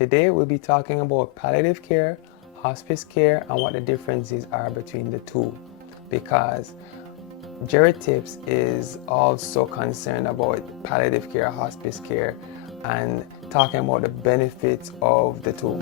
Today we'll be talking about palliative care, hospice care, and what the differences are between the two, because Jerry Tips is also concerned about palliative care, hospice care, and talking about the benefits of the two.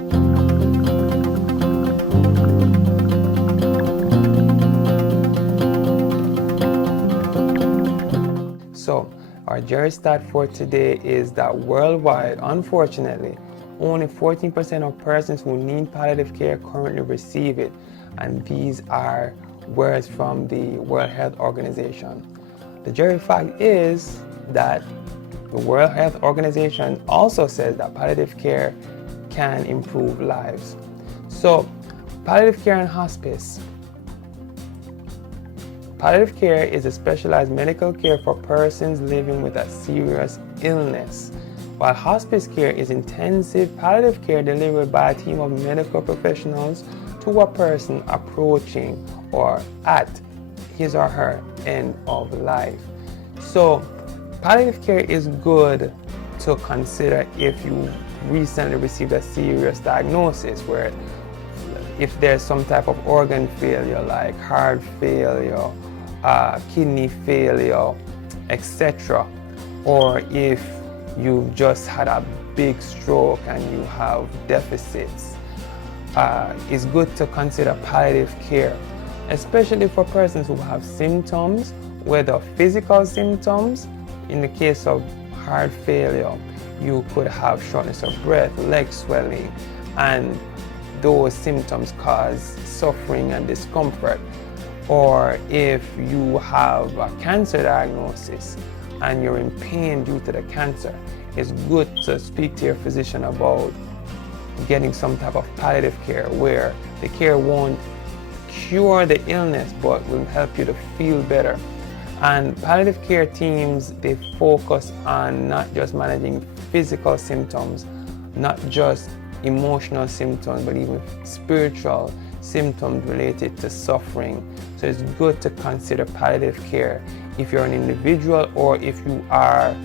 So, our Jerry stat for today is that worldwide, unfortunately, only 14% of persons who need palliative care currently receive it, and these are words from the World Health Organization. The Jerry fact is that the World Health Organization also says that palliative care can improve lives. So, palliative care and hospice. Palliative care is a specialized medical care for persons living with a serious illness, while hospice care is intensive palliative care delivered by a team of medical professionals to a person approaching or at his or her end of life. So, palliative care is good to consider if you recently received a serious diagnosis, where if there's some type of organ failure like heart failure, kidney failure, etc., or if you've just had a big stroke and you have deficits. It's good to consider palliative care, especially for persons who have symptoms, whether physical symptoms. In the case of heart failure, you could have shortness of breath, leg swelling, and those symptoms cause suffering and discomfort. Or if you have a cancer diagnosis and you're in pain due to the cancer, it's good to speak to your physician about getting some type of palliative care, where the care won't cure the illness but will help you to feel better. And palliative care teams, they focus on not just managing physical symptoms, not just emotional symptoms, but even spiritual symptoms related to suffering. So it's good to consider palliative care if you're an individual, or if you are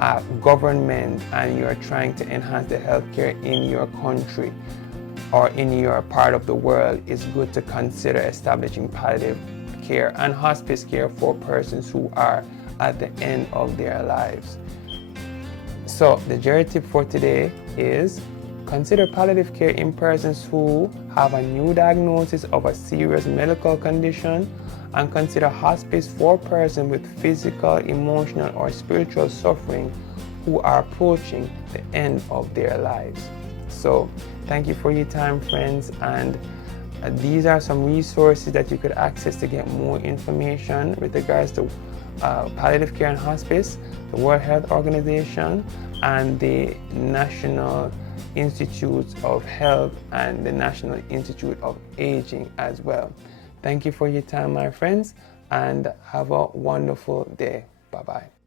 a government and you're trying to enhance the healthcare in your country or in your part of the world. It's good to consider establishing palliative care and hospice care for persons who are at the end of their lives. So the Jerry tip for today is: consider palliative care in persons who have a new diagnosis of a serious medical condition, and consider hospice for persons with physical, emotional, or spiritual suffering who are approaching the end of their lives. So, thank you for your time, friends, and these are some resources that you could access to get more information with regards to palliative care and hospice, the World Health Organization, and the National Institutes of Health and the National Institute of Aging as well. Thank you for your time, my friends, and have a wonderful day. Bye-bye.